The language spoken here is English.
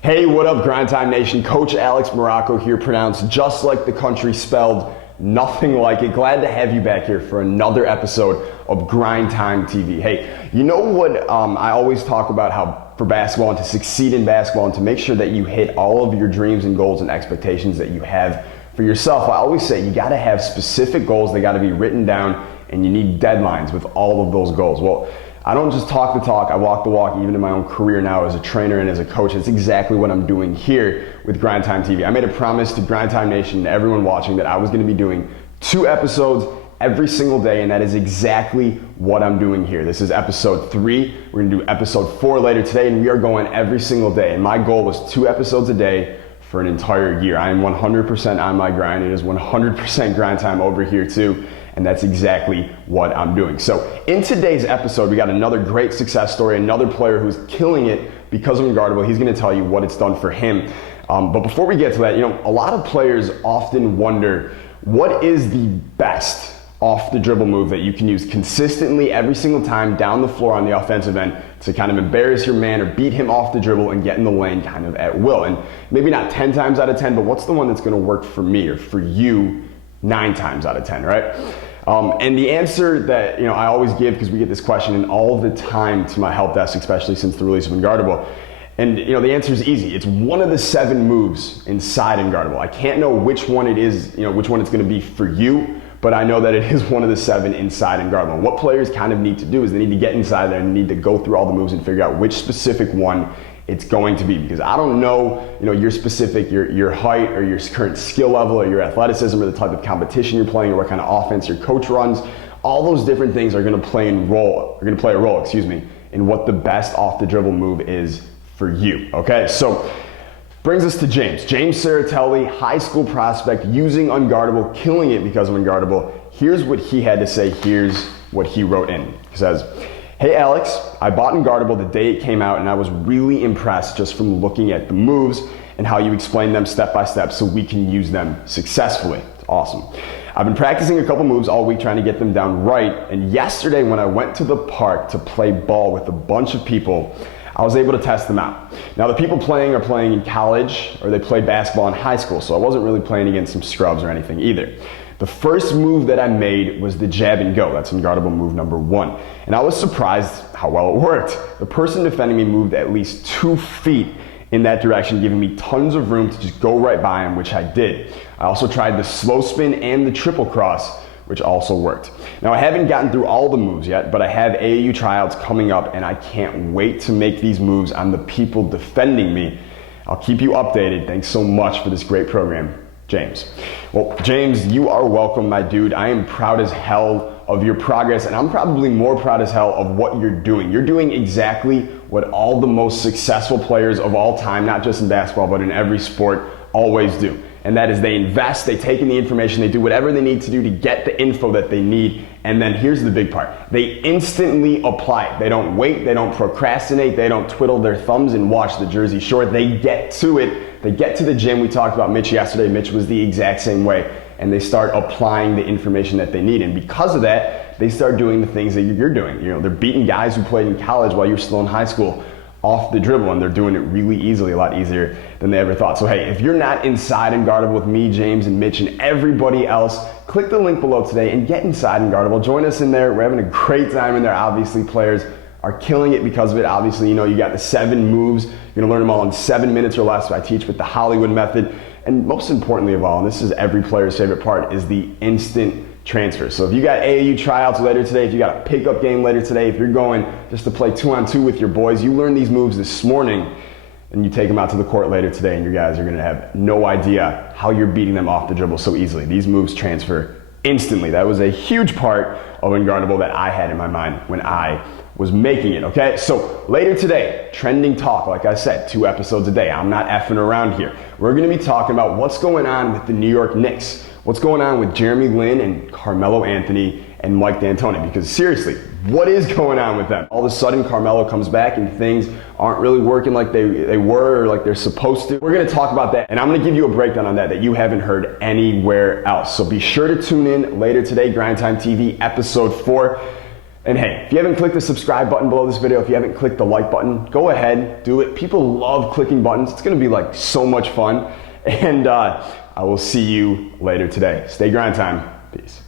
Hey, what up, Grind Time Nation? Coach Alex Maroko here, pronounced just like the country spelled, nothing like it. Glad to have you back here for another episode of Grind Time TV. Hey, you know what I always talk about, how for basketball and to succeed in basketball and to make sure that you hit all of your dreams and goals and expectations that you have for yourself, I always say you gotta have specific goals, they gotta be written down, and you need deadlines with all of those goals. Well, I don't just talk the talk, I walk the walk, even in my own career now as a trainer and as a coach. It's exactly what I'm doing here with Grind Time TV. I made a promise to Grind Time Nation and everyone watching that I was gonna be doing 2 episodes every single day, and that is exactly what I'm doing here. This is episode 3. We're gonna do episode 4 later today, and we are going every single day. And my goal was 2 episodes a day for an entire year. I am 100% on my grind. It is 100% grind time over here too. And that's exactly what I'm doing. So in today's episode, we got another great success story, another player who's killing it because of Unguardable. He's gonna tell you what it's done for him. But before we get to that, a lot of players often wonder, what is the best off the dribble move that you can use consistently every single time down the floor on the offensive end to kind of embarrass your man or beat him off the dribble and get in the lane kind of at will? And maybe not 10 times out of 10, but what's the one that's gonna work for me or for you 9 times out of 10, right? And the answer that I always give, because we get this question all the time to my help desk, especially since the release of Unguardable, and the answer is easy. It's one of the 7 moves inside Unguardable. I can't know which one it is, which one it's going to be for you, but I know that it is one of the 7 inside Unguardable. And what players kind of need to do is they need to get inside there and need to go through all the moves and figure out which specific one it's going to be, because I don't know, your specific, your height or your current skill level or your athleticism or the type of competition you're playing or what kind of offense your coach runs. All those different things are going to play a role, in what the best off the dribble move is for you. Okay, so brings us to James Saritelli, high school prospect, using Unguardable, killing it because of Unguardable. Here's what he had to say. Here's what he wrote in. He says, "Hey Alex, I bought Unguardable the day it came out and I was really impressed just from looking at the moves and how you explain them step by step so we can use them successfully." It's awesome. "I've been practicing a couple moves all week trying to get them down right, and yesterday when I went to the park to play ball with a bunch of people, I was able to test them out. Now the people playing are playing in college or they played basketball in high school, so I wasn't really playing against some scrubs or anything either. The first move that I made was the jab and go. That's Unguardable move number 1. And I was surprised how well it worked. The person defending me moved at least 2 feet in that direction, giving me tons of room to just go right by him, which I did. I also tried the slow spin and the triple cross, which also worked. Now I haven't gotten through all the moves yet, but I have AAU tryouts coming up and I can't wait to make these moves on the people defending me. I'll keep you updated. Thanks so much for this great program, James." Well, James, you are welcome, my dude. I am proud as hell of your progress, and I'm probably more proud as hell of what you're doing. You're doing exactly what all the most successful players of all time, not just in basketball, but in every sport, always do. And that is they invest, they take in the information, they do whatever they need to do to get the info that they need. And then here's the big part. They instantly apply it. They don't wait, they don't procrastinate, they don't twiddle their thumbs and watch the Jersey Shore. They get to it. They get to the gym. We talked about Mitch yesterday. Mitch was the exact same way. And they start applying the information that they need. And because of that, they start doing the things that you're doing. They're beating guys who played in college while you're still in high school off the dribble, and they're doing it really easily, a lot easier than they ever thought. So hey, if you're not inside Unguardable with me, James, and Mitch, and everybody else, click the link below today and get inside Unguardable. Join us in there. We're having a great time in there. Obviously, players are killing it because of it. Obviously, you got the 7 moves. You're gonna learn them all in 7 minutes or less. So I teach with the Hollywood method. And most importantly of all, and this is every player's favorite part, is the instant transfer. So if you got AAU tryouts later today, if you got a pickup game later today, if you're going just to play 2-on-2 with your boys, you learn these moves this morning and you take them out to the court later today, and your guys are gonna have no idea how you're beating them off the dribble so easily. These moves transfer instantly. That was a huge part of Unguardable that I had in my mind when I was making it, okay? So later today, trending talk, like I said, 2 episodes a day. I'm not effing around here. We're gonna be talking about what's going on with the New York Knicks, what's going on with Jeremy Lin and Carmelo Anthony and Mike D'Antoni, because seriously, what is going on with them? All of a sudden, Carmelo comes back and things aren't really working like they were or like they're supposed to. We're gonna talk about that, and I'm gonna give you a breakdown on that you haven't heard anywhere else. So be sure to tune in later today, Grind Time TV, episode 4. And hey, if you haven't clicked the subscribe button below this video, if you haven't clicked the like button, go ahead, do it. People love clicking buttons. It's gonna be like so much fun. And I will see you later today. Stay grind time. Peace.